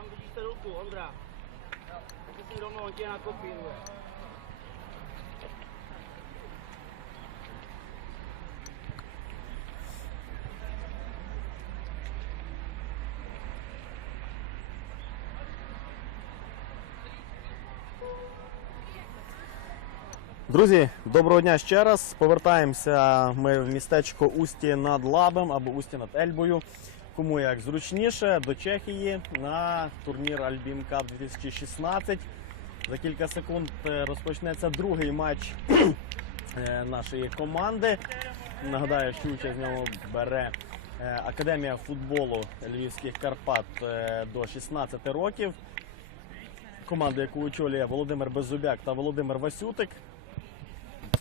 Tam vidíte ruku, Ondra. Ty si rovnou, on tě nakopíruje. Друзі, доброго дня ще раз. Повертаємося ми в містечко Усті над Лабем або Усті над Ельбою. Кому як зручніше до Чехії на турнір Альбім Кап 2016. За кілька секунд е, розпочнеться другий матч е, нашої команди. Нагадаю, що участь в ньому бере е, Академія футболу Львівських Карпат до 16 років. Команда, яку очолює Володимир Беззубяк та Володимир Васютик.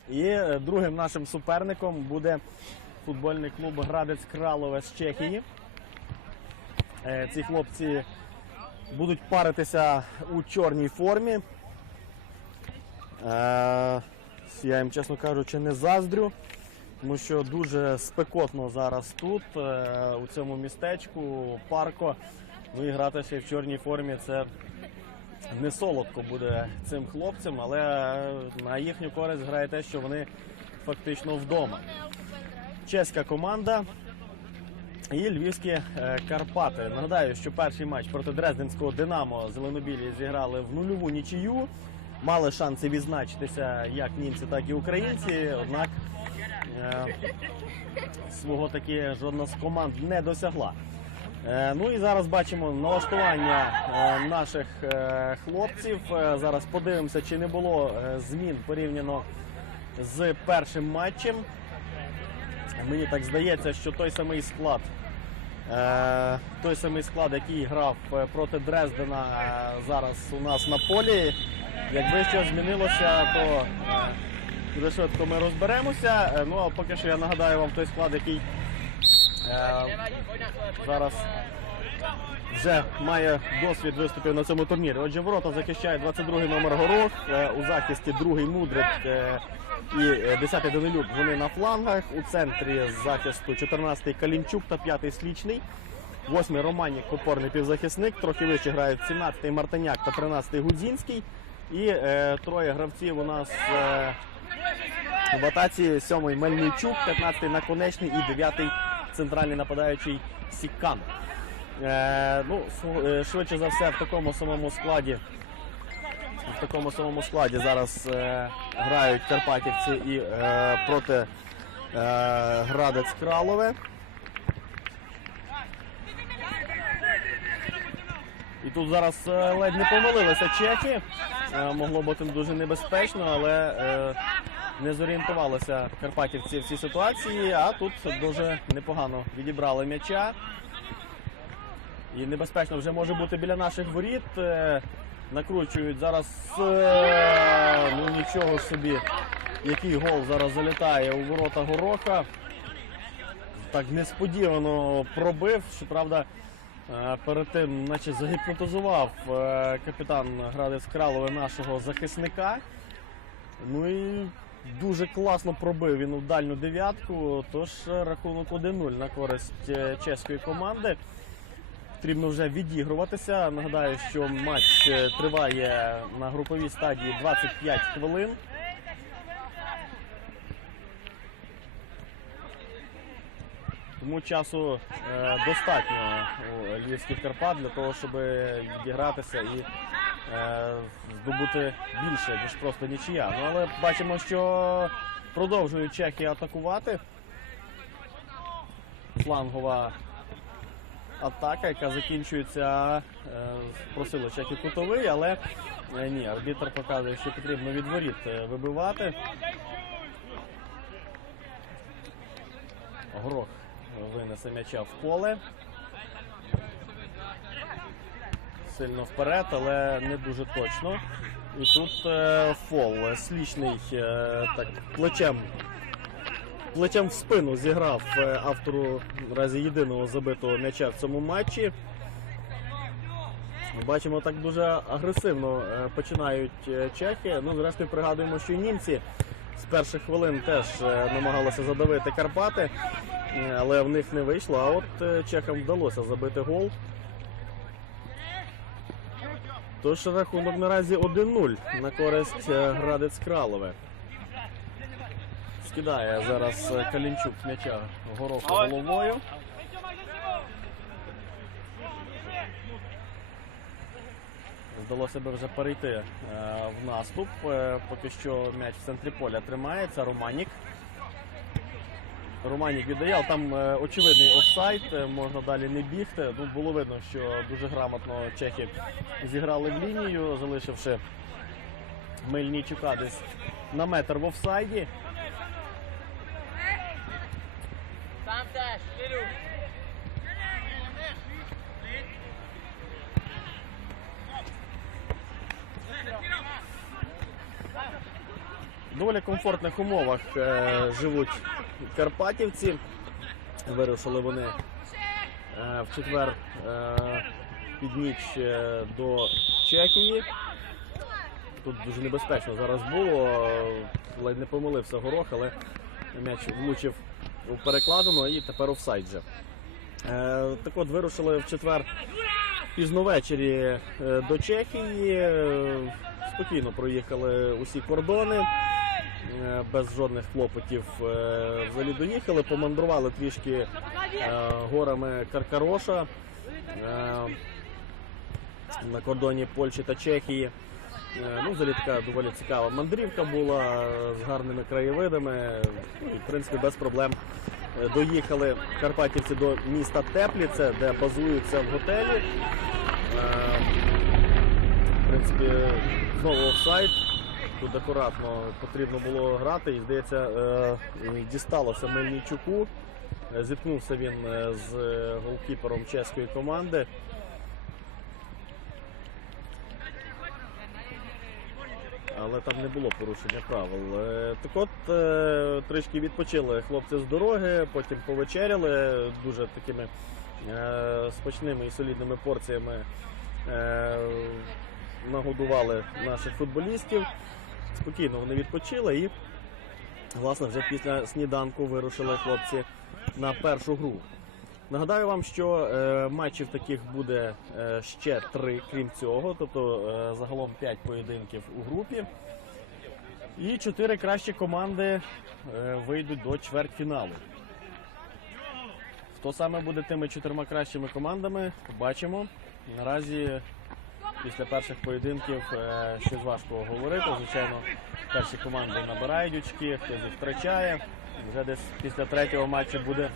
І другим нашим суперником буде футбольний клуб Градець Кралове з Чехії. Е, Ці хлопці будуть паритися у чорній формі. Е, Я їм, чесно кажучи, не заздрю, тому що дуже спекотно зараз тут, е, у цьому містечку, парко. Ну і гратися в чорній формі це не солодко буде цим хлопцям, але на їхню користь грає те, що вони фактично вдома. Чеська команда і львівські е, Карпати. Нагадаю, що перший матч проти Дрезденського Динамо зеленобілі зіграли в нульову нічию. Мали шанси відзначитися як німці, так і українці. Однак е, свого таки жодна з команд не досягла. Е, Ну і зараз бачимо налаштування наших хлопців. Зараз подивимося, чи не було змін порівняно з першим матчем. Мені так здається, що той самий склад, той самий склад, який грав е, проти Дрездена, е, зараз у нас на полі. Якби щось змінилося, то е, дуже швидко ми розберемося. Е, Ну а поки що я нагадаю вам той склад, який е, зараз вже має досвід виступів на цьому турнірі. Отже, ворота захищає 22-й номер Горох, е, у захисті другий Мудрик е, і е, 10-й Данилюк. Вони на флангах. У центрі захисту 14-й Калінчук та 5-й Слічний. 8-й Романік, опорний півзахисник. Трохи вище грають 17-й Мартиняк та 13-й Гудзінський. І е, троє гравців у нас е, в атаці 7-й Мельничук, 15-й Наконечний і 9-й центральний нападаючий Сікан. Е, ну, е, швидше за все, в такому самому складі. В такому самому складі зараз е, грають Карпатівці і проти Градець Кралове. І тут зараз ледь не помилилися чехи. Могло бути дуже небезпечно, але не зорієнтувалися карпатівці в цій ситуації, а тут дуже непогано відібрали м'яча. І небезпечно вже може бути біля наших воріт. Е, Накручують зараз. е, Ну нічого собі, який гол зараз залітає у ворота гороха. Так несподівано пробив. Щоправда, е, перед тим, наче загіпнотизував капітан Градець Кралове нашого захисника. Ну і дуже класно пробив він у дальню дев'ятку. Тож рахунок 1-0 на користь чеської команди. Потрібно вже відігруватися. Нагадаю, що матч е, триває на груповій стадії 25 хвилин. Тому часу е, достатньо у львівських Карпат для того, щоб відігратися і е, здобути більше, ніж просто нічия. Ну, але бачимо, що продовжують чехи атакувати. Флангова атака, яка закінчується, е, просили чеки кутовий, але е, ні, арбітр показує, що потрібно від воріт е, вибивати. Горох винесе м'яча в поле. Сильно вперед, але не дуже точно. І тут фол. Слічний так плечем плечем в спину зіграв е, автору разі єдиного забитого м'яча в цьому матчі. Бачимо, так дуже агресивно е, починають е, чехи. Ну, зрештою, пригадуємо, що і німці з перших хвилин теж намагалися задавити Карпати, але в них не вийшло. А от чехам вдалося забити гол. Тож рахунок наразі 1-0 на користь Градець Кралове. Скидає зараз е, Калінчук м'яча гороху головою. Вдалося би вже перейти е, в наступ. Е, Поки що м'яч в центрі поля тримається. Романік. Романік віддає, але там очевидний офсайд, е, можна далі не бігти. Ну, було видно, що дуже грамотно чехи зіграли в лінію, залишивши Мельничука десь на метр в офсайді. Доволі комфортних умовах е, живуть карпатівці. Вирушили вони е, в четвер е, під ніч до Чехії. Тут дуже небезпечно зараз було. Ледь не помилився горох, але м'яч влучив у перекладину і тепер офсайд же. Так от вирушили в четвер пізно ввечері до Чехії. Спокійно проїхали усі кордони. Е, Без жодних клопотів е, взагалі доїхали, помандрували трішки е, горами Каркароша на кордоні Польщі та Чехії. Ну, взагалі така доволі цікава мандрівка була з гарними краєвидами. Ну, і, в принципі, без проблем доїхали карпатівці до міста Тепліце, де базуються в готелі. В принципі, знову офсайд. Тут акуратно потрібно було грати, і здається, е, дісталося Мельничуку. Е, Зіткнувся він е, з голкіпером чеської команди. Але там не було порушення правил. Так от трішки відпочили хлопці з дороги, потім повечеряли дуже такими смачними і солідними порціями. Нагодували наших футболістів. Спокійно вони відпочили і, власне, вже після сніданку вирушили хлопці на першу гру. Нагадаю вам, що е, матчів таких буде е, ще три, крім цього, тобто е, загалом 5 поєдинків у групі. І чотири кращі команди вийдуть до чвертьфіналу. Хто саме буде тими чотирма кращими командами, побачимо. Наразі після перших поєдинків е, щось важко говорити. Звичайно, перші команди набирають очки, хтось втрачає. Вже десь після третього матчу буде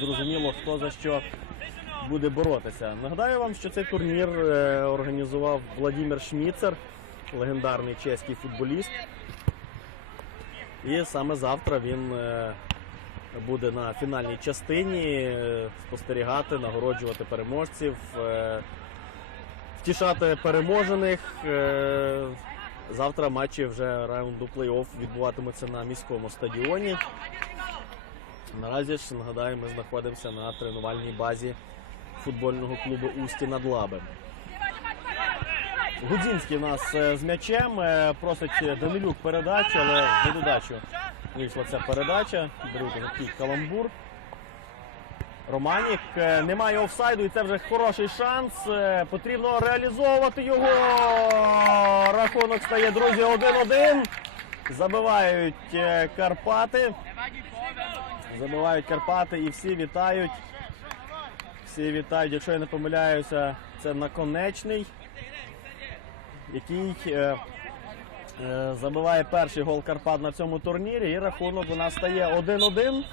зрозуміло, хто за що буде боротися. Нагадаю вам, що цей турнір е, організував Владимир Шміцер, легендарний чеський футболіст. І саме завтра він е, буде на фінальній частині спостерігати, нагороджувати переможців, втішати переможених. Е, Завтра матчі вже раунду плей-офф відбуватимуться на міському стадіоні. Наразі ж нагадаю, ми знаходимося на тренувальній базі футбольного клубу Усті над Лабем. Гудзінський у нас е, з м'ячем. е, Просить Данилюк передачу, але в недодачу вийшла ця передача. Беруть такий каламбур. Романік е, немає офсайду, і це вже хороший шанс. Е, Потрібно реалізовувати його. Рахунок стає, друзі, 1-1. Забивають е, Карпати. Забивають Карпати і всі вітають. Всі вітають, якщо я не помиляюся, це наконечний, який е, забиває перший гол Карпат на цьому турнірі. І рахунок у нас стає 1-1.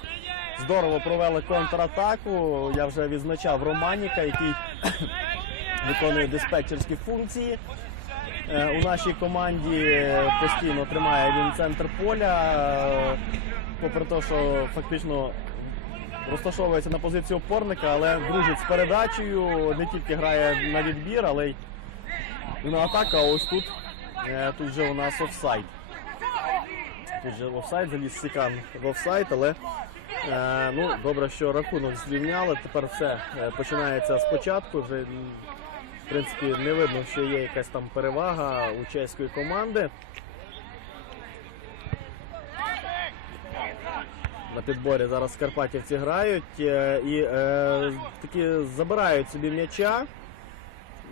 Здорово провели контратаку. Я вже відзначав Романіка, який виконує диспетчерські функції. Е, У нашій команді е, постійно тримає він центр поля. Е, Попри те, що фактично розташовується на позиції опорника, але дружить з передачею, не тільки грає на відбір, але й на атаку. А ось тут, тут вже у нас офсайд. Тут же офсайд, заліз Сікан в офсайд, але ну, добре, що рахунок зрівняли. Тепер все е, починається спочатку. Вже в принципі не видно, що є якась там перевага у чеської команди. На підборі зараз карпатівці грають е, і е, таки забирають собі м'яча.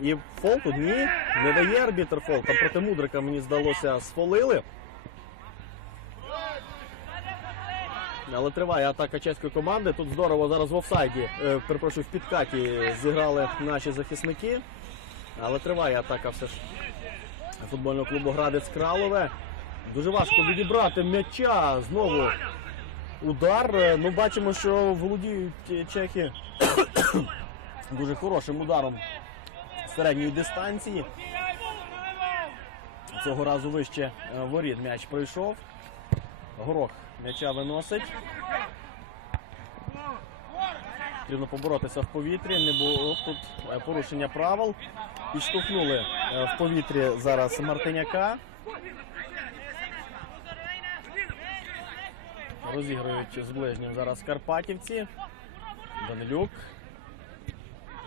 І фол тут ні, не дає арбітр фол. Там проти мудрика, мені здалося, сфолили. Але триває атака чеської команди. Тут здорово зараз в офсайді, е, перепрошую, в підкаті зіграли наші захисники. Але триває атака все ж футбольного клубу Градець Кралове. Дуже важко відібрати м'яча. Знову удар. Е, Ну, бачимо, що володіють е, чехи дуже хорошим ударом середньої дистанції. Цього разу вище воріт м'яч пройшов. Горох м'яча виносить. Потрібно поборотися в повітрі. Не було тут е, порушення правил. Підштовхнули е, в повітрі зараз Мартиняка. Розігрують з ближнім зараз Карпатівці. Данилюк.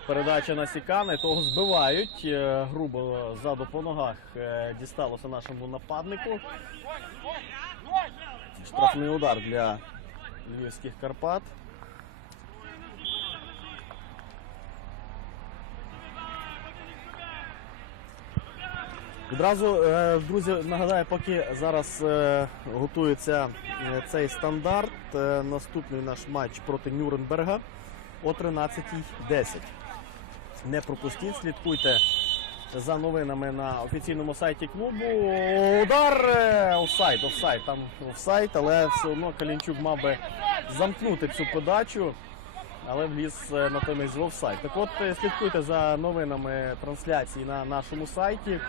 Передача на Сікана, того збивають. Е, Грубо ззаду по ногах дісталося нашому нападнику. Штрафний удар для львівських Карпат. Відразу, е, друзі, нагадаю, поки зараз е, готується е, цей стандарт, наступний наш матч проти Нюрнберга о 13.10. Не пропустіть, слідкуйте за новинами на офіційному сайті клубу. Удар е, офсайд, офсайд, там офсайд, але все одно Калінчук мав би замкнути цю подачу, але вліз е, натомість в офсайд. Так от е, слідкуйте за новинами трансляції на нашому сайті.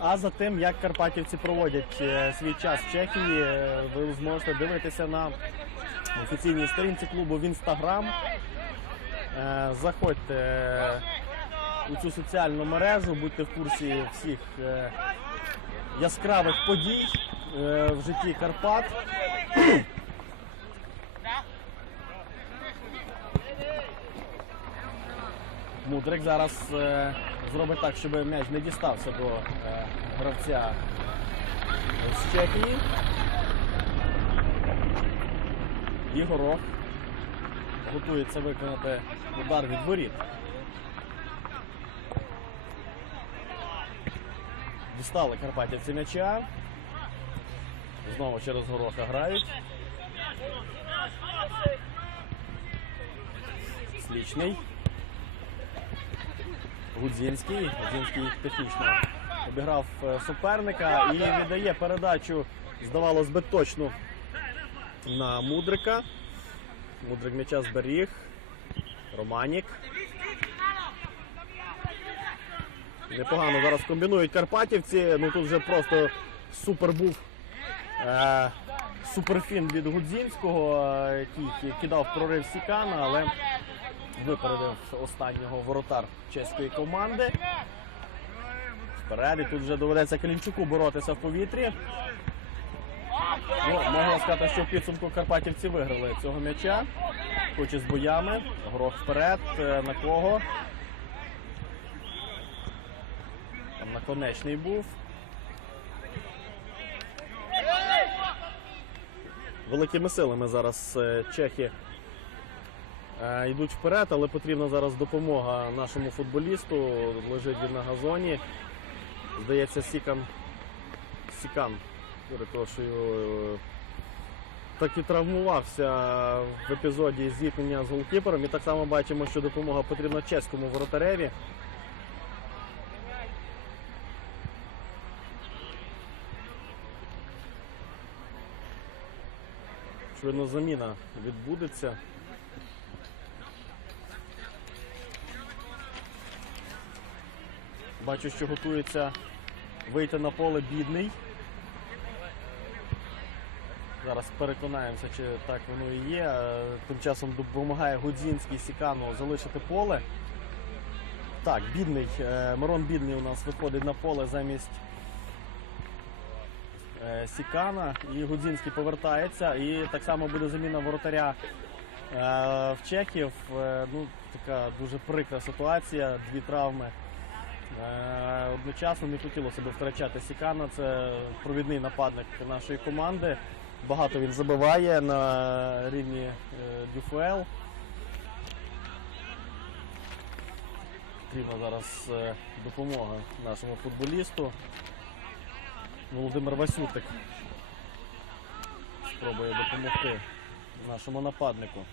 А за тим, як карпатівці проводять свій час в Чехії, ви зможете дивитися на офіційній сторінці клубу в інстаграм. Заходьте у цю соціальну мережу, будьте в курсі всіх е, яскравих подій е, в житті Карпат. Мудрик зараз е, зробить так, щоб м'яч не дістався до е, гравця з Чехії. І Горох готується виконати удар від воріт. Дістали Карпатівці м'яча. Знову через гороха грають. Слічний. Гудзінський. Гудзінський технічно обіграв е, суперника і віддає передачу, здавалось би, точно на Мудрика. Мудрик м'яча зберіг. Романік. Непогано зараз комбінують Карпатівці. Ну тут вже просто супер був е, суперфін від Гудзінського, е, який кидав прорив Сікана, але випередив останнього воротар чеської команди. Вперед, і тут вже доведеться Калінчуку боротися в повітрі. Ну, можна сказати, що в підсумку Карпатівці виграли цього м'яча. Хоч і з боями. Горох вперед. Е, На кого? Там наконечний був. Великими силами зараз е, чехи е, йдуть вперед, але потрібна зараз допомога нашому футболісту. Лежить він на газоні. Здається, Сікан. Сікан, перепрошую, так і травмувався в епізоді зіткнення з голкіпером. І так само бачимо, що допомога потрібна чеському воротареві. Швидно заміна відбудеться. Бачу, що готується вийти на поле бідний. Зараз переконаємося, чи так воно і є. Е, Тим часом допомагає Гудзінський Сікану залишити поле. Так, бідний. е, Мирон Бідний у нас виходить на поле замість Сікана. І Гудзінський повертається. І так само буде заміна воротаря е, в Чехів. Е, Ну, така дуже прикра ситуація, дві травми. Е, Одночасно не хотілося б втрачати Сікана. Це провідний нападник нашої команди. Багато він забиває на рівні ДЮФЛ. Потрібна зараз допомога нашому футболісту. Володимир Васютик спробує допомогти нашому нападнику.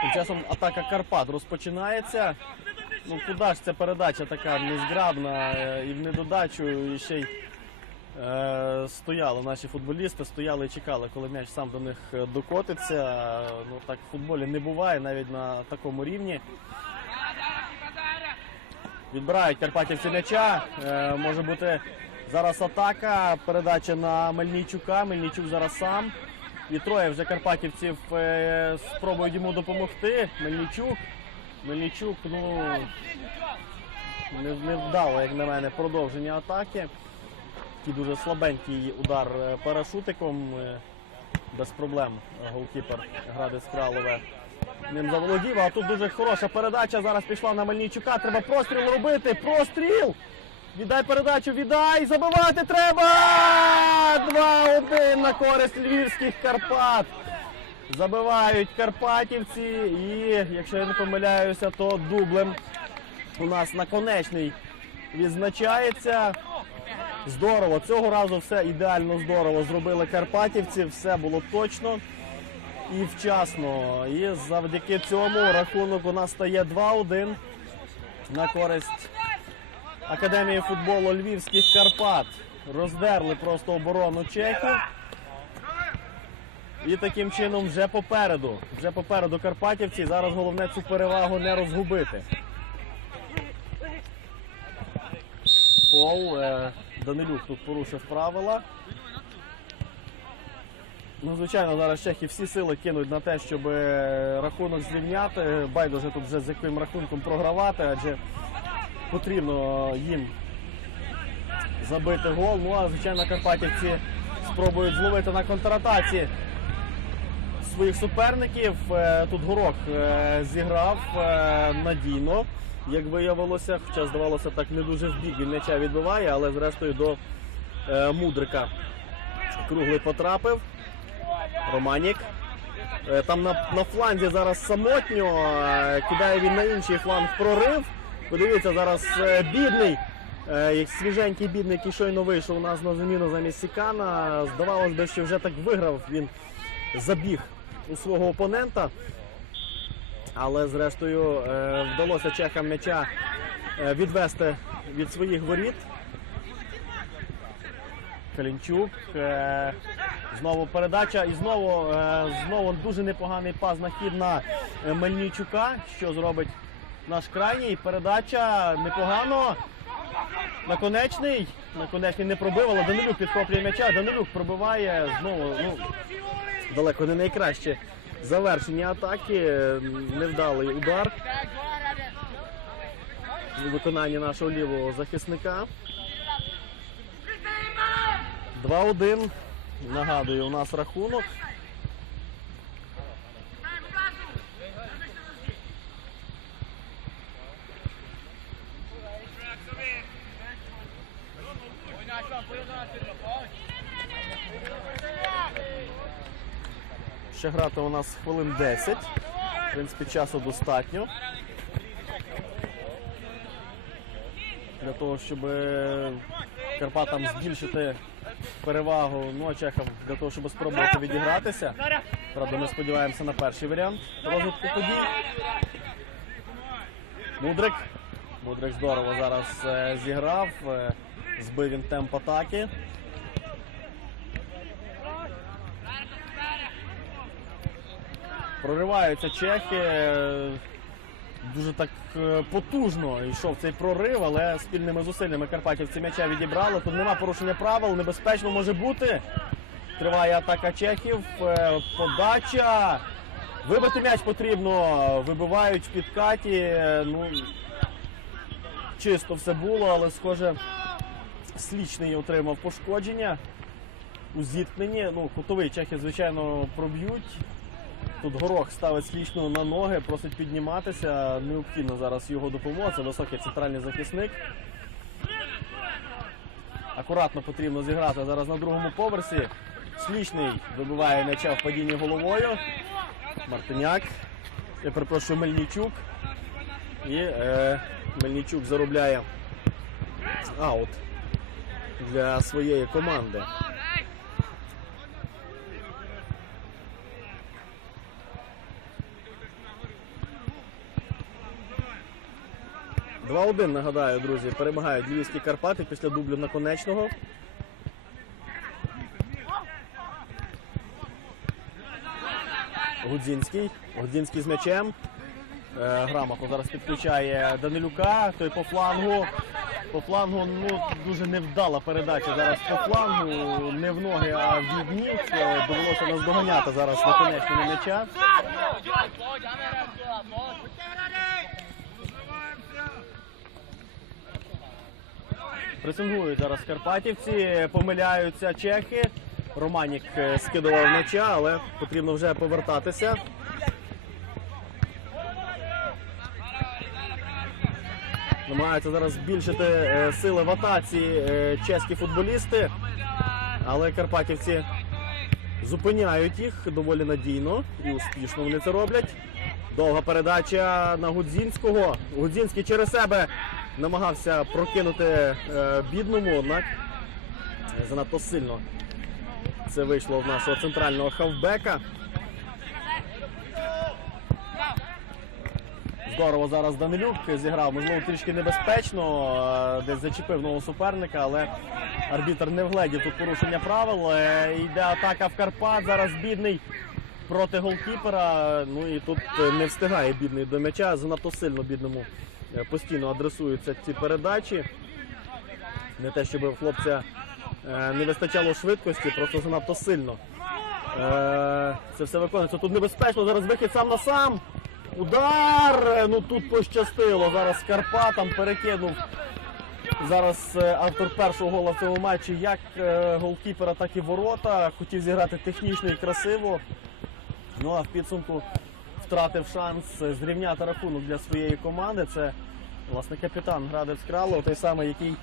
Тим часом атака Карпат розпочинається. Ну куди ж ця передача така незграбна е, і в недодачу і ще й стояли наші футболісти, стояли і чекали, коли м'яч сам до них е, докотиться. Е, Ну так в футболі не буває навіть на такому рівні. Відбирають Карпатівці м'яча. Е, може бути зараз атака. Передача на Мельничука. Мельничук зараз сам. І троє вже карпатівців е, спробують йому допомогти. Мельничук. Мельничук, ну не вдало, як на мене, продовження атаки. Такий дуже слабенький удар е, парашутиком. е, Без проблем голкіпер Градис Кралове ним заволодів. А тут дуже хороша передача. Зараз пішла на Мельничука. Треба простріл робити. Простріл! Віддай передачу, віддай! Забивати треба! 2-1 на користь львівських Карпат. Забивають карпатівці. І, якщо я не помиляюся, то дублем у нас наконечний відзначається. Здорово. Цього разу все ідеально здорово зробили карпатівці. Все було точно і вчасно. І завдяки цьому рахунок у нас стає 2-1 на користь Академії футболу Львівських Карпат. Роздерли просто оборону чехів. І таким чином вже попереду. Вже попереду Карпатівці. Зараз головне цю перевагу не розгубити. Фол. Е, Данилюк тут порушив правила. Ну, звичайно, зараз чехи всі сили кинуть на те, щоб е, рахунок зрівняти. Байдуже тут вже з яким рахунком програвати, адже потрібно їм забити гол. Ну а звичайно, карпатівці спробують зловити на контратаці своїх суперників. Е, Тут горох е, зіграв е, надійно, як виявилося, хоча здавалося так не дуже в бік він м'яча відбиває, але зрештою до е, мудрика круглий потрапив. Романік. Е, Там на, на фланзі зараз самотньо. е, Кидає він на інший фланг прорив. Подивіться, зараз е, бідний. е, Свіженький бідний, який щойно вийшов у нас на заміну замість Сікана. Здавалось би, що вже так виграв він забіг у свого опонента. Але зрештою е, вдалося чехам м'яча е, відвести від своїх воріт. Калінчук. е, Знову передача і знову, знову дуже непоганий пас на хід на Мельничука. Що зробить наш крайній? Передача непогано. Наконечний. Наконечний не пробив, але Данилюк підхоплює м'яча. Данилюк пробиває знову. Ну, далеко не найкраще завершення атаки. Невдалий удар у виконанні нашого лівого захисника. 2-1. Нагадую, у нас рахунок. Грати у нас хвилин 10. В принципі, часу достатньо. Для того, щоб е, Карпатам збільшити перевагу ну, а чехам для того, щоб спробувати відігратися. Правда, ми сподіваємося на перший варіант розвитку подій. Мудрик. Мудрик здорово зараз е, зіграв. е, збив він темп атаки. Прориваються чехи. Дуже так е, потужно йшов цей прорив, але спільними зусиллями карпатівці м'яча відібрали. Тут нема порушення правил, небезпечно може бути. Триває атака чехів. е, Подача. Вибити м'яч потрібно. Вибивають в підкаті. е, Ну, чисто все було, але схоже, слічний отримав пошкодження у зіткненні. Ну, кутовий чехи, звичайно, проб'ють. Тут горох ставить слічно на ноги, просить підніматися. Необхідна зараз його допомога. Це високий центральний захисник. Акуратно потрібно зіграти зараз на другому поверсі. Слічний вибиває м'яча в падінні головою. Мартиняк. Я перепрошую Мельничук. І е, Мельничук заробляє аут для своєї команди. Два-один, нагадаю, друзі, перемагають Львівські Карпати після дублю наконечного. Гудзінський. Гудзінський з м'ячем. Е, зараз підключає Данилюка, той по флангу. По флангу ну, дуже невдала передача зараз по флангу. Не в ноги, а в. Е, Довелося наздоганяти зараз наконечного м'яча. Пресингують зараз карпатівці, помиляються чехи. Романік е, скидував м'яча, але потрібно вже повертатися. Намагаються зараз збільшити е, сили в атаці е, чеські футболісти, але карпатівці зупиняють їх доволі надійно і успішно вони це роблять. Довга передача на Гудзінського. Гудзінський через себе намагався прокинути е, бідному, однак занадто сильно це вийшло в нашого центрального хавбека. Здорово зараз Данилюк зіграв, можливо, трішки небезпечно, е, десь зачепив нового суперника, але арбітр не вгледів тут порушення правил. Е, Йде атака в Карпат. Зараз бідний проти голкіпера. Ну і тут не встигає бідний до м'яча. Занадто сильно бідному постійно адресуються ці передачі. Не те, щоб хлопця е, не вистачало швидкості, просто занадто сильно. Е, Це все виконується. Тут небезпечно. Зараз вихід сам на сам. Удар! Е, Ну тут пощастило. Зараз Карпатам перекинув. Зараз е, автор першого гола в цьому матчі як е, голкіпера, так і ворота. Хотів зіграти технічно і красиво. Ну а в підсумку втратив шанс зрівняти рахунок для своєї команди. Це власне капітан Градець Кралов, той самий, який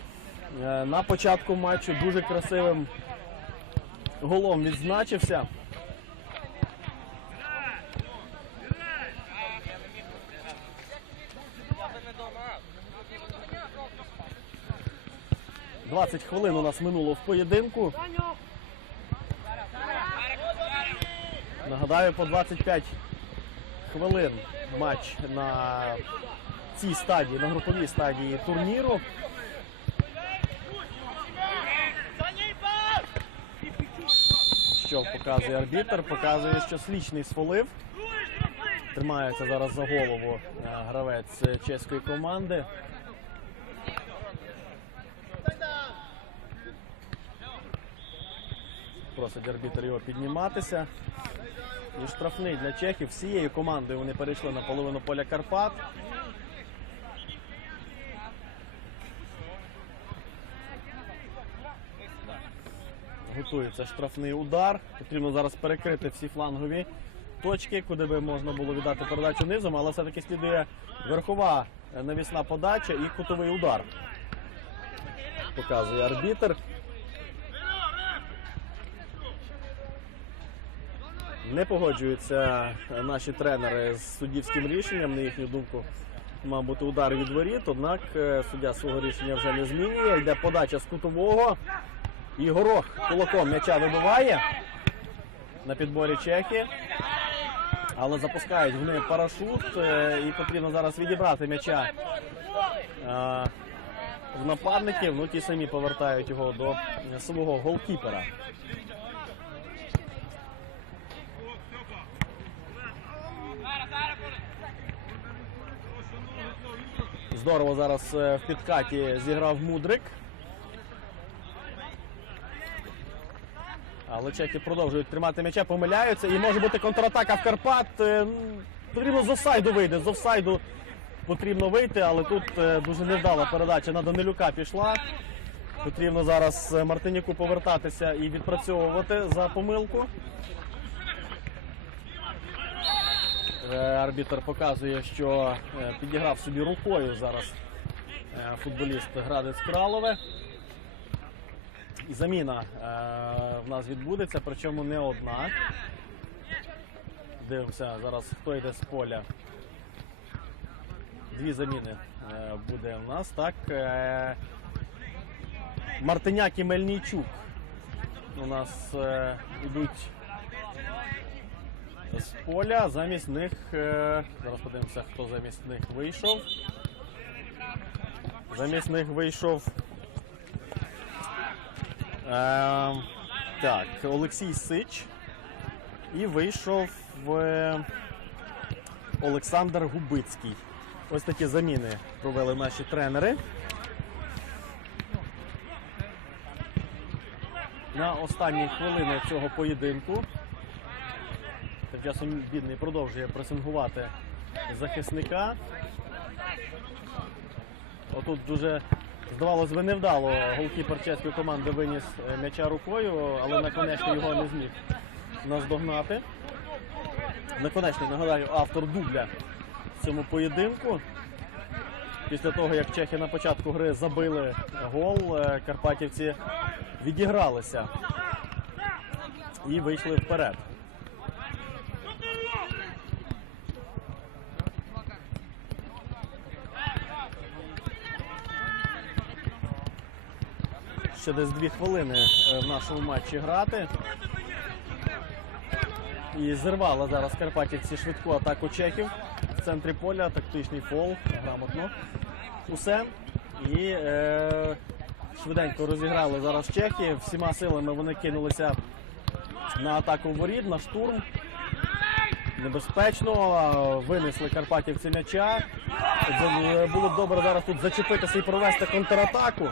е, на початку матчу дуже красивим голом відзначився. «20 хвилин у нас минуло в поєдинку. Нагадаю, по 25 хвилин матч на цій стадії, на груповій стадії турніру. Що показує арбітр? Показує, що слічний свалив. Тримається зараз за голову е, гравець чеської команди. Просить арбітр його підніматися. І штрафний для чехів. Всією командою вони перейшли на половину поля Карпат. Готується штрафний удар. Потрібно зараз перекрити всі флангові точки, куди би можна було віддати передачу низом, але все-таки слідує верхова е, навісна подача і кутовий удар. Показує арбітр. Не погоджуються наші тренери з суддівським рішенням. На їхню думку, мав удар від воріт. Однак е, суддя свого рішення вже не змінює. Йде подача з кутового. І горох кулаком м'яча вибиває на підборі чехи. Але запускають вони парашут е, і потрібно зараз відібрати м'яча е, в нападників. Ну ті самі повертають його до свого голкіпера. Здорово зараз е, в підкаті зіграв Мудрик. Але чеки продовжують тримати м'яча, помиляються. І може бути контратака в Карпат. Е, Потрібно з офсайду вийде. З офсайду потрібно вийти, але тут е, дуже невдала передача на Данилюка пішла. Потрібно зараз Мартиніку повертатися і відпрацьовувати за помилку. Е, Арбітр показує, що е, підіграв собі рукою зараз е, футболіст Градець Кралове. І заміна в нас відбудеться, причому не одна. Дивимося зараз, хто йде з поля. Дві заміни буде у нас. Так. Мартиняк і Мельнійчук у нас йдуть з поля. Замість них. Е, зараз подивимося, хто замість них вийшов. Замість них вийшов. Е, так, Олексій Сич. І вийшов е, Олександр Губицький. Ось такі заміни провели наші тренери. На останні хвилини цього поєдинку. Часом бідний продовжує пресингувати захисника. Отут дуже, здавалось би, невдало голкіпер чеської команди виніс е, м'яча рукою, але наконечний його не зміг наздогнати. Наконечний, нагадаю, автор дубля в цьому поєдинку. Після того, як чехи на початку гри забили гол, е, карпатівці відігралися і вийшли вперед. Ще десь дві хвилини е, в нашому матчі грати. І зірвала зараз Карпатівці швидку атаку чехів в центрі поля, тактичний фол, грамотно. Усе. І е, швиденько розіграли зараз чехи. Всіма силами вони кинулися на атаку воріт, на штурм. Небезпечно, винесли Карпатівці м'яча. Було б добре зараз тут зачепитися і провести контратаку.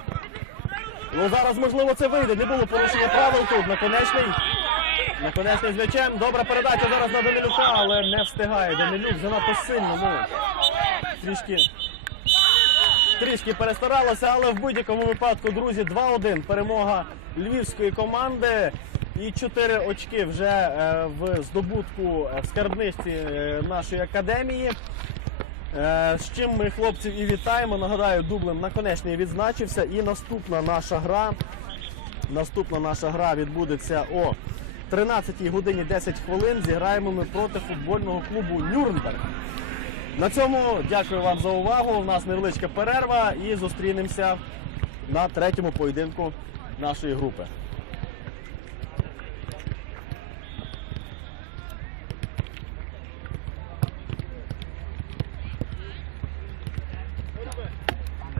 Ну зараз, можливо, це вийде. Не було порушення правил тут. Наконечний. Наконечний з м'ячем. Добра передача зараз на Данилюка, але не встигає. Данилюк занадто сильно. Ну, трішки, трішки перестаралося, але в будь-якому випадку, друзі, 2-1. Перемога львівської команди. І 4 очки вже е, в здобутку е, в скарбничці е, нашої академії. Е, З чим ми хлопців і вітаємо. Нагадаю, дублем наконечний відзначився. І наступна наша гра. Наступна наша гра відбудеться о 13 годині 10 хвилин. Зіграємо ми проти футбольного клубу Нюрнберг. На цьому дякую вам за увагу. У нас невеличка перерва і зустрінемося на третьому поєдинку нашої групи.